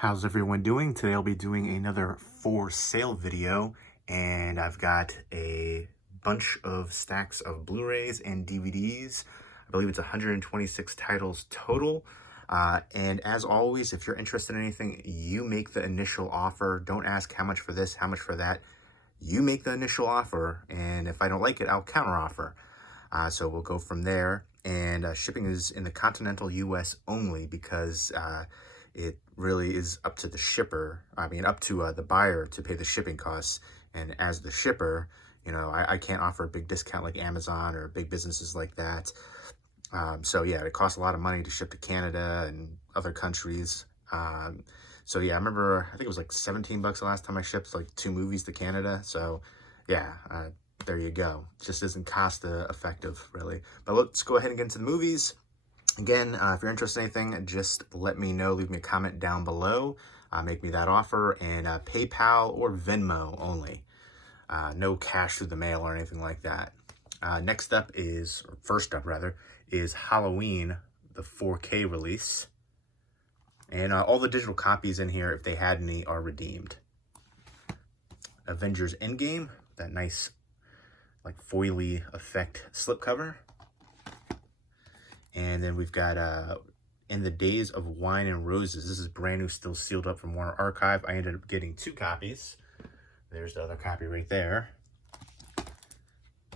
How's everyone doing? Today I'll be doing another for sale video, and I've got a bunch of stacks of Blu-rays and DVDs. I believe it's 126 titles total. And as always, if you're interested in anything, you make the initial offer. Don't ask how much for this, how much for that. You make the initial offer, and if I don't like it, I'll counteroffer. So we'll go from there. And shipping is in the continental US only because it really is up to the shipper. I mean, up to the buyer to pay the shipping costs. And as the shipper, you know, I can't offer a big discount like Amazon or big businesses like that. So yeah, it costs a lot of money to ship to Canada and other countries. So yeah, I remember, I think it was like 17 bucks the last time I shipped like 2 movies to Canada. So yeah, there you go. Just isn't cost effective really. But let's go ahead and get into the movies. Again, if you're interested in anything, just let me know. Leave me a comment down below. Make me that offer, and PayPal or Venmo only. No cash through the mail or anything like that. Next up is, or first up rather, is Halloween, the 4K release. And all the digital copies in here, if they had any, are redeemed. Avengers Endgame, that nice like foily effect slipcover. And then we've got In the Days of Wine and Roses. This is brand new, still sealed up from Warner Archive. I ended up getting 2 copies. There's the other copy right there.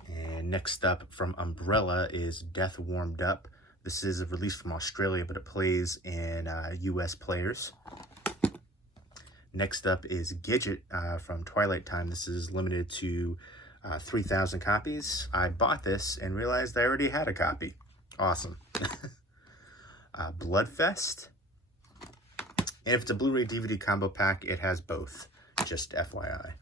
And next up from Umbrella is Death Warmed Up. This is a release from Australia, but it plays in US players. Next up is Gidget from Twilight Time. This is limited to 3,000 copies. I bought this and realized I already had a copy. Awesome. Bloodfest. And if it's a Blu-ray DVD combo pack, it has both. Just FYI.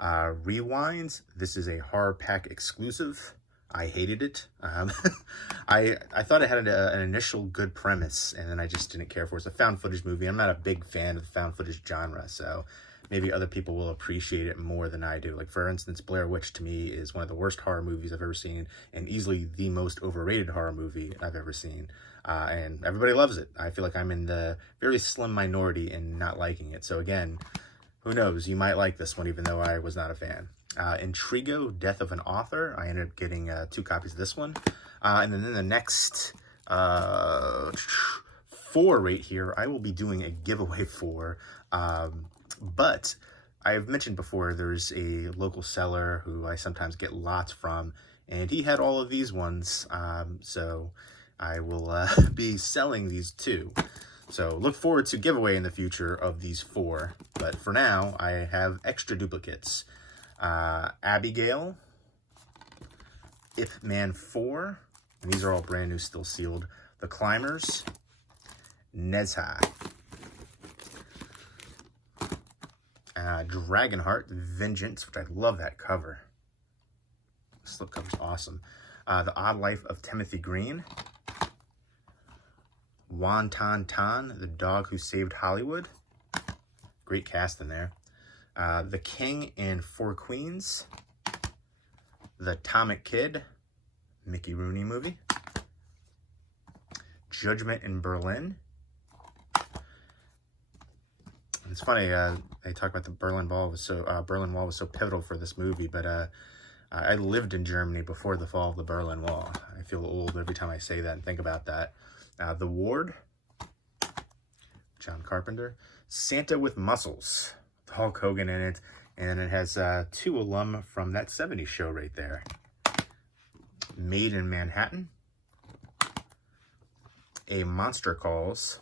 Rewinds. This is a horror pack exclusive. I hated it. I thought it had an initial good premise, and then I just didn't care for it. It's a found footage movie. I'm not a big fan of the found footage genre, so maybe other people will appreciate it more than I do. Like, for instance, Blair Witch to me is one of the worst horror movies I've ever seen, and easily the most overrated horror movie I've ever seen. And everybody loves it. I feel like I'm in the very slim minority in not liking it. So again, who knows? You might like this one, even though I was not a fan. Intrigo, Death of an Author. I ended up getting 2 copies of this one. And then the next 4 right here, I will be doing a giveaway for. But I've mentioned before, there's a local seller who I sometimes get lots from, and he had all of these ones. So I will be selling these 2. So look forward to giveaway in the future of these 4. But for now, I have extra duplicates. Abigail, Ip Man 4, and these are all brand new, still sealed. The Climbers, Nezha, Dragonheart, Vengeance, which I love that cover. Slipcover's awesome. The Odd Life of Timothy Green, Wonton Ton, The Dog Who Saved Hollywood. Great cast in there. The King and 4 Queens. The Atomic Kid, Mickey Rooney movie. Judgment in Berlin. It's funny, they talk about the Berlin Wall was so pivotal for this movie, but I lived in Germany before the fall of the Berlin Wall. I feel old every time I say that and think about that. The Ward, John Carpenter. Santa with Muscles, Hulk Hogan in it, and it has 2 alum from that 70s show right there. Made in Manhattan. A Monster Calls.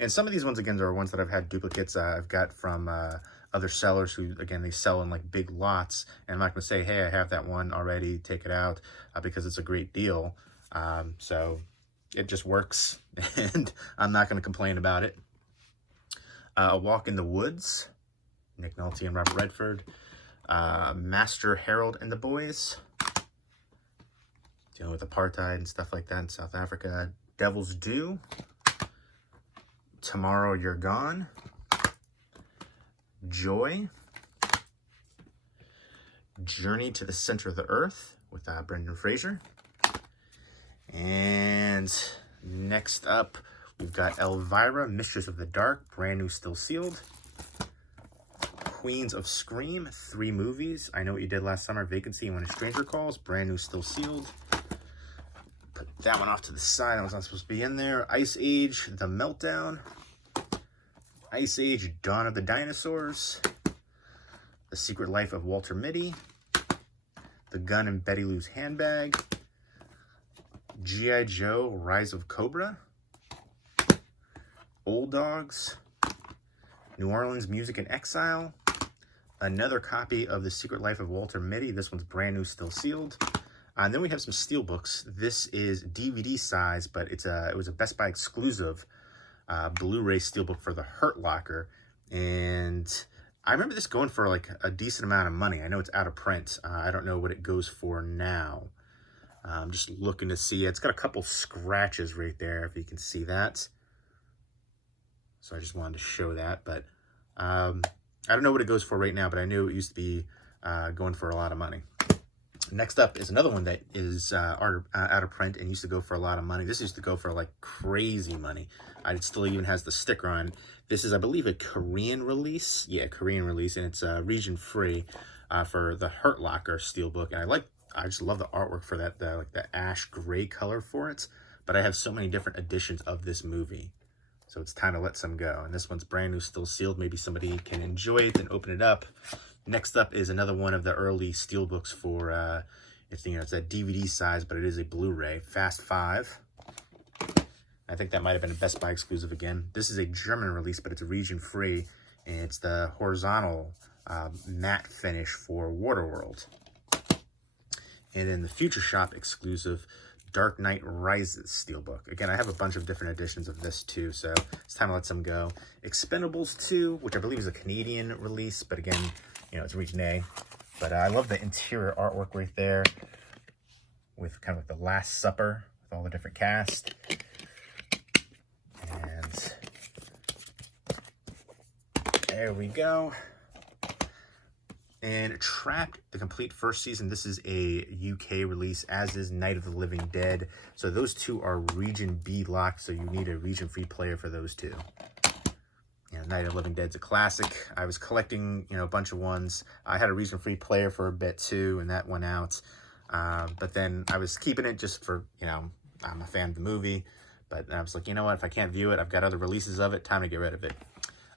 And some of these ones, again, are ones that I've had duplicates I've got from other sellers who, again, they sell in like big lots. And I'm not going to say, hey, I have that one already, take it out, because it's a great deal. So it just works, and I'm not going to complain about it. A Walk in the Woods, Nick Nolte and Robert Redford. Master Harold and the Boys, dealing with apartheid and stuff like that in South Africa. Devil's Due, Tomorrow You're Gone. Joy, Journey to the Center of the Earth with Brendan Fraser. And next up, We've got Elvira, Mistress of the Dark, brand new, still sealed. Queens of Scream, 3 movies. I Know What You Did Last Summer, Vacancy, and When a Stranger Calls, brand new, still sealed. Put that one off to the side. That was not supposed to be in there. Ice Age, The Meltdown. Ice Age, Dawn of the Dinosaurs. The Secret Life of Walter Mitty. The Gun in Betty Lou's Handbag. G.I. Joe, Rise of Cobra. Old Dogs. New Orleans Music in Exile. Another copy of The Secret Life of Walter Mitty. This one's brand new, still sealed. And then we have some Steelbooks. This is DVD size, but it was a Best Buy exclusive Blu-ray Steelbook for the Hurt Locker. And I remember this going for like a decent amount of money. I know it's out of print. I don't know what it goes for now. I'm just looking to see. It's got a couple scratches right there, if you can see that. So I just wanted to show that. But I don't know what it goes for right now, but I knew it used to be going for a lot of money. Next up is another one that is out of print and used to go for a lot of money. This used to go for like crazy money. It still even has the sticker on. This is, I believe, a Korean release. Yeah, Korean release, and it's region free for the Hurt Locker Steelbook. And I just love the artwork for that, like the ash gray color for it. But I have so many different editions of this movie, so it's time to let some go. And this one's brand new, still sealed. Maybe somebody can enjoy it and open it up. Next up is another one of the early Steelbooks for, it's that DVD size, but it is a Blu-ray. Fast 5. I think that might have been a Best Buy exclusive again. This is a German release, but it's region free, and it's the horizontal matte finish for Waterworld. And then the Future Shop exclusive Dark Knight Rises Steelbook. Again, I have a bunch of different editions of this too, so it's time to let some go. Expendables 2, which I believe is a Canadian release, but again, it's region A. But I love the interior artwork right there with kind of like the Last Supper with all the different cast. And there we go. And Trapped, the complete first season. This is a UK release, as is Night of the Living Dead. So those two are region B locked, so you need a region free player for those two. Night of the Living Dead's a classic. I was collecting, a bunch of ones. I had a region free player for a bit too, and that went out. But then I was keeping it just for, I'm a fan of the movie. But I was like, you know what, if I can't view it, I've got other releases of it, time to get rid of it.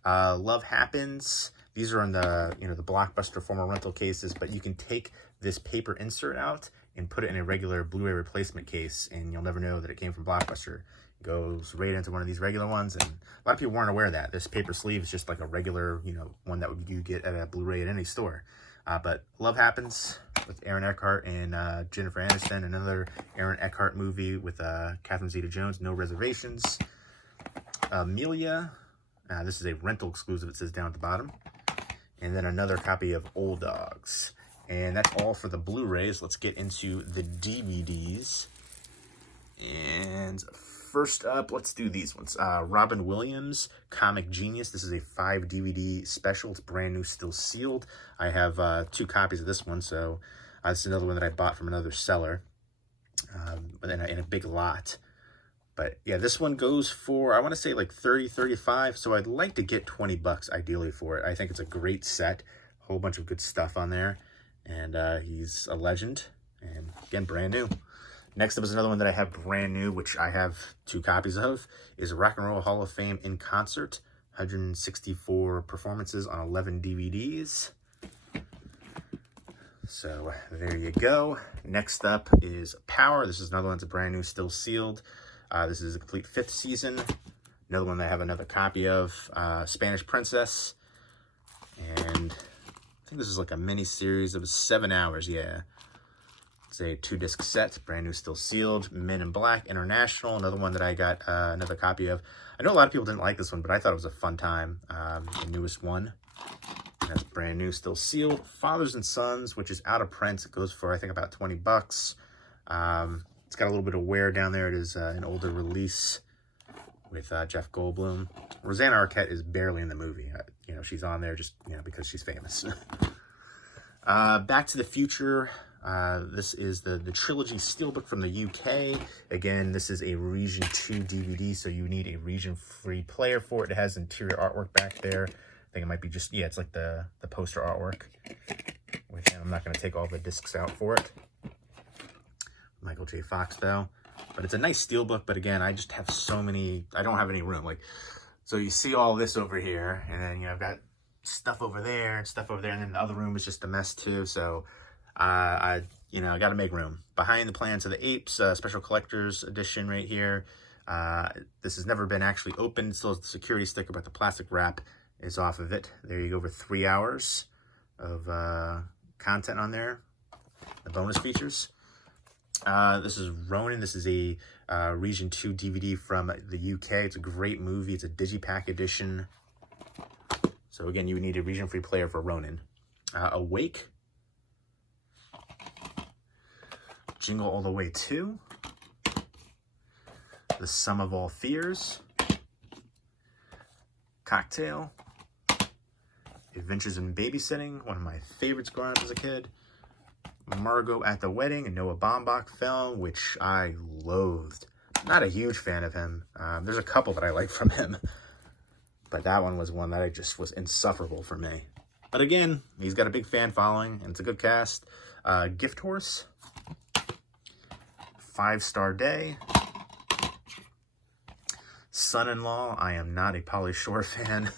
Love Happens. These are in the, the Blockbuster former rental cases, but you can take this paper insert out and put it in a regular Blu-ray replacement case, and you'll never know that it came from Blockbuster. It goes right into one of these regular ones, and a lot of people weren't aware of that. This paper sleeve is just like a regular, one that you get at a Blu-ray at any store. But Love Happens with Aaron Eckhart and Jennifer Aniston, another Aaron Eckhart movie with Catherine Zeta-Jones, No Reservations. Amelia, this is a rental exclusive, it says down at the bottom. And then another copy of Old Dogs. And that's all for the Blu-rays. Let's get into the DVDs. And first up, let's do these ones. Robin Williams, Comic Genius. This is a 5 DVD special. It's brand new, still sealed. I have 2 copies of this one, so this is another one that I bought from another seller in a big lot. But yeah, this one goes for, I want to say like 30, 35. So I'd like to get 20 bucks ideally for it. I think it's a great set. A whole bunch of good stuff on there. And he's a legend. And again, brand new. Next up is another one that I have brand new, which I have 2 copies of, is Rock and Roll Hall of Fame in Concert. 164 performances on 11 DVDs. So there you go. Next up is Power. This is another one that's brand new, still sealed. This is a complete 5th season. Another one that I have another copy of, Spanish Princess. And I think this is like a mini series of 7 hours, yeah. It's a 2-disc set, brand new, still sealed. Men in Black International, another one that I got another copy of. I know a lot of people didn't like this one, but I thought it was a fun time. The newest one. That's brand new, still sealed. Fathers and Sons, which is out of print. It goes for, I think, about 20 bucks. It's got a little bit of wear down there. It is an older release with Jeff Goldblum. Rosanna Arquette is barely in the movie. She's on there just, because she's famous. Back to the Future. This is the Trilogy Steelbook from the UK. Again, this is a Region 2 DVD, so you need a region-free player for it. It has interior artwork back there. I think it might be just, yeah, it's like the poster artwork. Which I'm not going to take all the discs out for it. Michael J. Fox, though. But it's a nice steelbook, but again, I just have so many, I don't have any room. Like, so you see all this over here, and then, you know, I've got stuff over there and stuff over there, and then the other room is just a mess too. So I got to make room. Behind the Plans of the Apes, special collector's edition right here. This has never been actually opened. Still has the security sticker, but the plastic wrap is off of it. There you go, over 3 hours of content on there. The bonus features. This is Ronin. This is a Region 2 DVD from the UK. It's a great movie. It's a Digipack edition. So again, you would need a region-free player for Ronin. Awake. Jingle All the Way 2. The Sum of All Fears. Cocktail. Adventures in Babysitting, one of my favorites growing up as a kid. Margot at the Wedding, a Noah Baumbach film, which I loathed. Not a huge fan of him. There's a couple that I like from him. But that one was one that I just was insufferable for me. But again, he's got a big fan following, and it's a good cast. Gift Horse. 5-Star Day. Son-in-Law. I am not a Pauly Shore fan.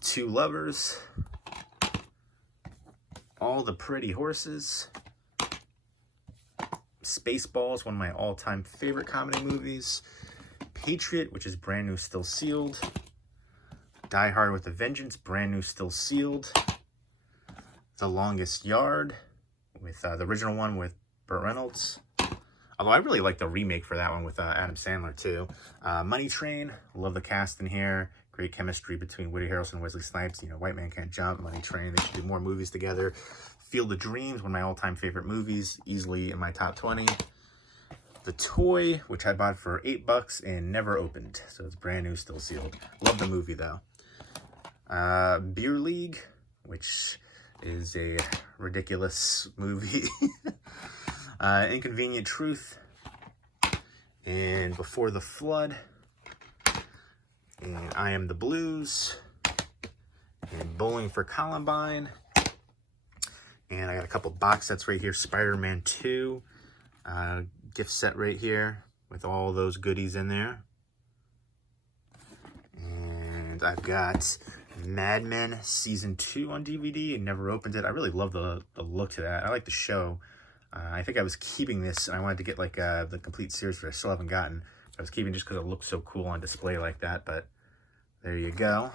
Two Lovers. All the Pretty Horses. Spaceballs, one of my all-time favorite comedy movies. Patriot, which is brand new, still sealed. Die Hard with a Vengeance, brand new, still sealed. The Longest Yard, with the original one with Burt Reynolds. Although I really like the remake for that one with Adam Sandler too. Money Train, love the cast in here. Great chemistry between Woody Harrelson and Wesley Snipes. You know, White Man Can't Jump, Money Train. They should do more movies together. Field of Dreams, one of my all-time favorite movies, easily in my top 20. The Toy, which I bought for $8 and never opened. So it's brand new, still sealed. Love the movie though. Beer League, which is a ridiculous movie. Inconvenient Truth. And Before the Flood. And I Am the Blues. And Bowling for Columbine. And I got a couple box sets right here. Spider-Man 2. Gift set right here with all those goodies in there. And I've got Mad Men Season 2 on DVD. I never opened it. I really love the look to that. I like the show. I think I was keeping this, and I wanted to get like the complete series, but I still haven't gotten. I was keeping just because it looks so cool on display like that, but there you go.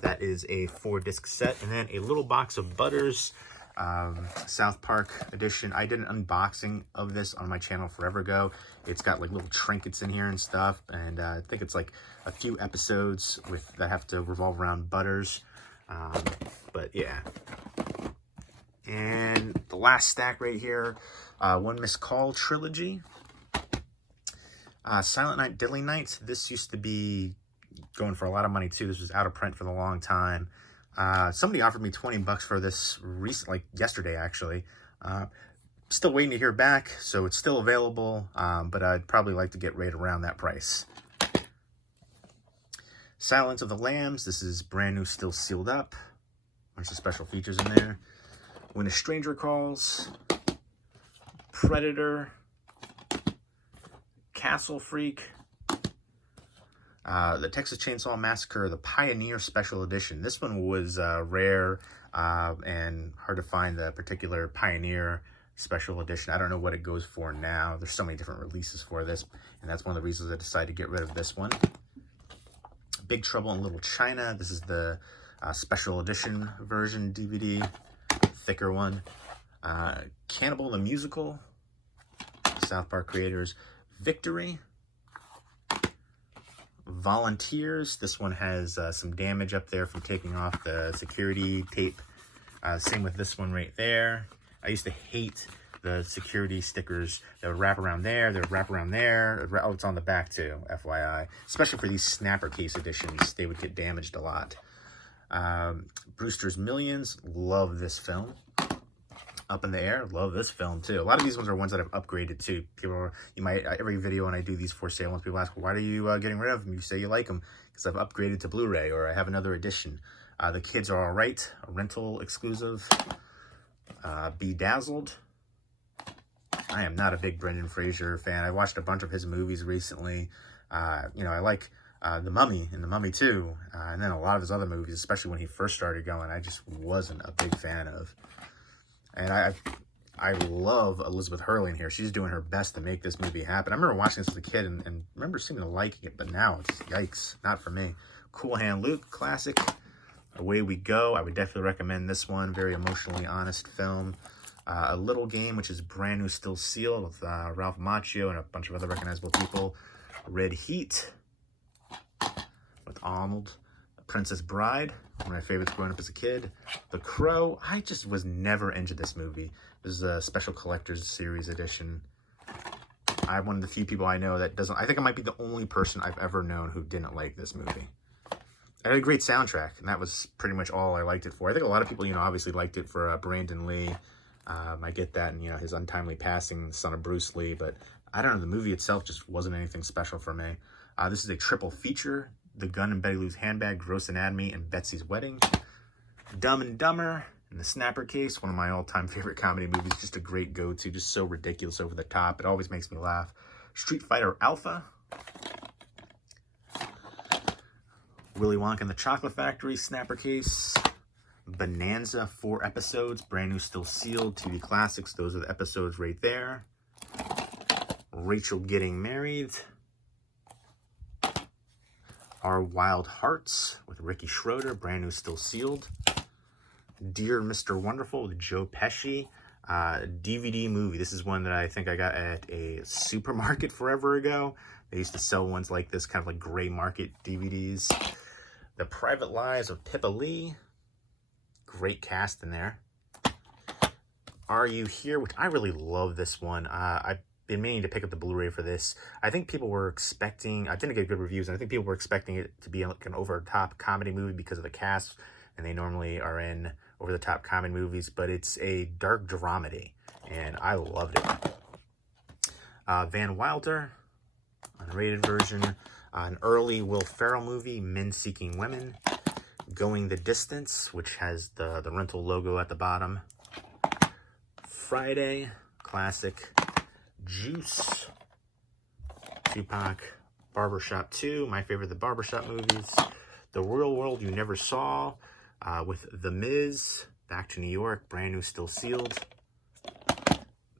That is a 4-disc set. And then a little box of Butters, South Park edition. I did an unboxing of this on my channel forever ago. It's got like little trinkets in here and stuff, and I think it's like a few episodes that have to revolve around Butters. But yeah. And the last stack right here, One Missed Call trilogy. Silent Night, Deadly Night. This used to be going for a lot of money too. This was out of print for a long time. Somebody offered me $20 for this like yesterday actually. Still waiting to hear back, so it's still available, but I'd probably like to get right around that price. Silence of the Lambs. This is brand new, still sealed up. Bunch of special features in there. When a Stranger Calls. Predator. Castle Freak. The Texas Chainsaw Massacre, the Pioneer Special Edition. This one was rare and hard to find, the particular Pioneer Special Edition. I don't know what it goes for now. There's so many different releases for this, and that's one of the reasons I decided to get rid of this one. Big Trouble in Little China. This is the Special Edition version DVD, thicker one. Cannibal the Musical, South Park creators. Victory. Volunteers. This one has some damage up there from taking off the security tape. Same with this one right there. I used to hate the security stickers that would wrap around there, that would wrap around there. Oh, it's on the back too, FYI. Especially for these snapper case editions, they would get damaged a lot. Brewster's Millions. Love this film. Up in the Air. Love this film too. A lot of these ones are ones that I've upgraded too. People are, you might, every video when I do these for sale ones, people ask, why are you getting rid of them? You say you like them because I've upgraded to Blu-ray or I have another edition. The Kids Are Alright, a rental exclusive. Bedazzled. I am not a big Brendan Fraser fan. I watched a bunch of his movies recently. You know, I like The Mummy and The Mummy 2, and then a lot of his other movies, especially when he first started going, I just wasn't a big fan of. And I love Elizabeth Hurley in here. She's doing her best to make this movie happen. I remember watching this as a kid and remember seeming to liking it, but now it's yikes, not for me. Cool Hand Luke, classic. Away We Go. I would definitely recommend this one. Very emotionally honest film. A Little Game, which is brand new, still sealed, with Ralph Macchio and a bunch of other recognizable people. Red Heat with Arnold. Princess Bride, one of my favorites growing up as a kid. The Crow. I just was never into this movie. This is a special collector's series edition. I'm one of the few people I know that doesn't. I think I might be the only person I've ever known who didn't like this movie. It had a great soundtrack, and that was pretty much all I liked it for. I think a lot of people, you know, obviously liked it for Brandon Lee. I get that, and, you know, his untimely passing, the son of Bruce Lee, but I don't know, the movie itself just wasn't anything special for me. This is a triple feature. The Gun in Betty Lou's Handbag, Gross Anatomy, and Betsy's Wedding. Dumb and Dumber, and The Snapper Case, one of my all-time favorite comedy movies. Just a great go-to, just so ridiculous, over the top. It always makes me laugh. Street Fighter Alpha. Willy Wonka and the Chocolate Factory, Snapper Case. Bonanza, 4 episodes, brand new, still sealed, TV classics. Those are the episodes right there. Rachel Getting Married. Our Wild Hearts with Ricky Schroeder, brand new, still sealed. Dear Mr. Wonderful with Joe Pesci, DVD movie. This is one that I think I got at a supermarket forever ago. They used to sell ones like this, kind of like gray market DVDs. The Private Lives of Pippa Lee. Great cast in there. Are You Here? Which I really love this one. I've been meaning to pick up the Blu-ray for this. I think people were expecting, I didn't get good reviews, and I think people were expecting it to be like an over-the-top comedy movie because of the cast, and they normally are in over-the-top comedy movies, but it's a dark dramedy, and I loved it. Van Wilder, unrated version. An early Will Ferrell movie, Men Seeking Women. Going the Distance, which has the rental logo at the bottom. Friday, classic. Juice, Tupac, Barbershop 2, my favorite of the Barbershop movies. The Real World You Never Saw, with The Miz, Back to New York, brand new, still sealed.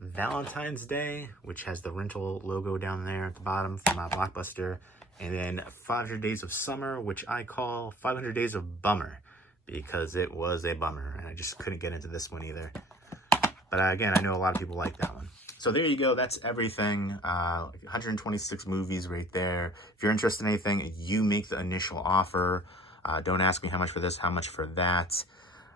Valentine's Day, which has the rental logo down there at the bottom from Blockbuster. And then 500 Days of Summer, which I call 500 Days of Bummer, because it was a bummer, and I just couldn't get into this one either. But again, I know a lot of people like that one. So there you go. That's everything. 126 movies right there. If you're interested in anything, you make the initial offer. Don't ask me how much for this, how much for that.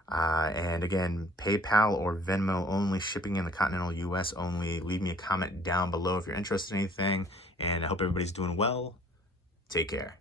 And again, PayPal or Venmo only, shipping in the continental US only. Leave me a comment down below if you're interested in anything. And I hope everybody's doing well. Take care.